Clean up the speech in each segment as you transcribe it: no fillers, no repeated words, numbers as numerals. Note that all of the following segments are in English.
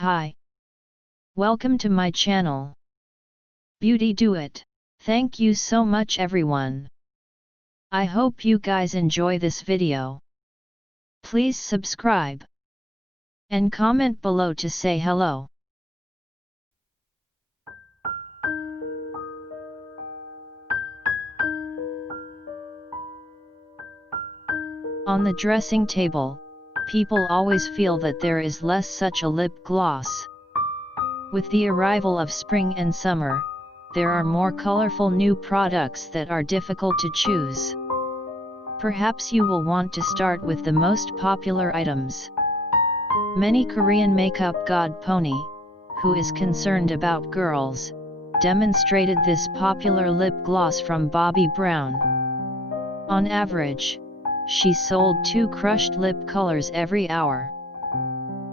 Hi. Welcome to my channel. Beauty Do It. Thank you so much everyone. I hope you guys enjoy this video. Please subscribe. And comment below to say hello. On the dressing table, people always feel that there is less such a lip gloss. With the arrival of spring and summer, there are more colorful new products that are difficult to choose. Perhaps you will want to start with the most popular items. Many Korean makeup god Pony, who is concerned about girls, demonstrated this popular lip gloss from Bobbi Brown. On average, she sold 2 crushed lip colors every hour.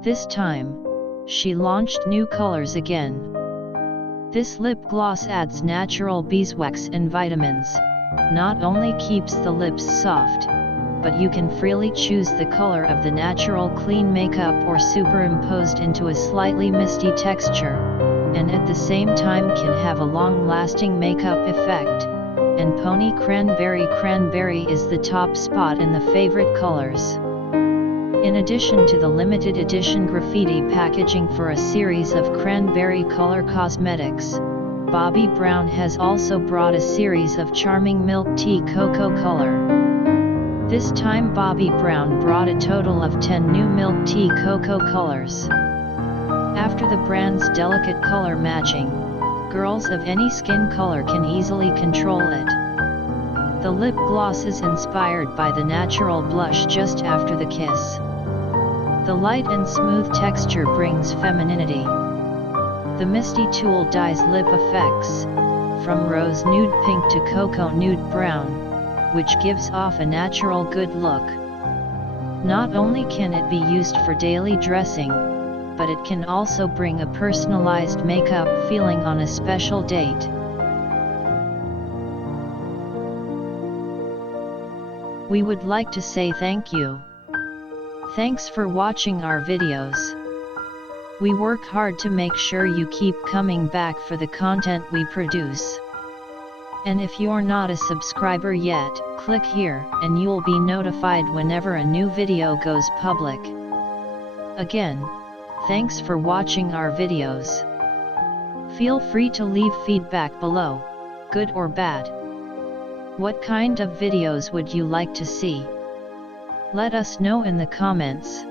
This time, she launched new colors again. This lip gloss adds natural beeswax and vitamins, not only keeps the lips soft, but you can freely choose the color of the natural clean makeup or superimposed into a slightly misty texture, and at the same time can have a long-lasting makeup effect. And Pony Cranberry is the top spot in the favorite colors. In addition to the limited edition graffiti packaging for a series of cranberry color cosmetics, Bobbi Brown has also brought a series of charming milk tea cocoa color. This time Bobbi Brown brought a total of 10 new milk tea cocoa colors. After the brand's delicate color matching, girls of any skin color can easily control it. The lip gloss is inspired by the natural blush just after the kiss. The light and smooth texture brings femininity. The misty tulle dyes lip effects, from rose nude pink to cocoa nude brown, which gives off a natural good look. Not only can it be used for daily dressing, but it can also bring a personalized makeup feeling on a special date. We would like to say thank you. Thanks for watching our videos. We work hard to make sure you keep coming back for the content we produce. And if you're not a subscriber yet, click here and you'll be notified whenever a new video goes public. Again, thanks for watching our videos. Feel free to leave feedback below, good or bad. What kind of videos would you like to see? Let us know in the comments.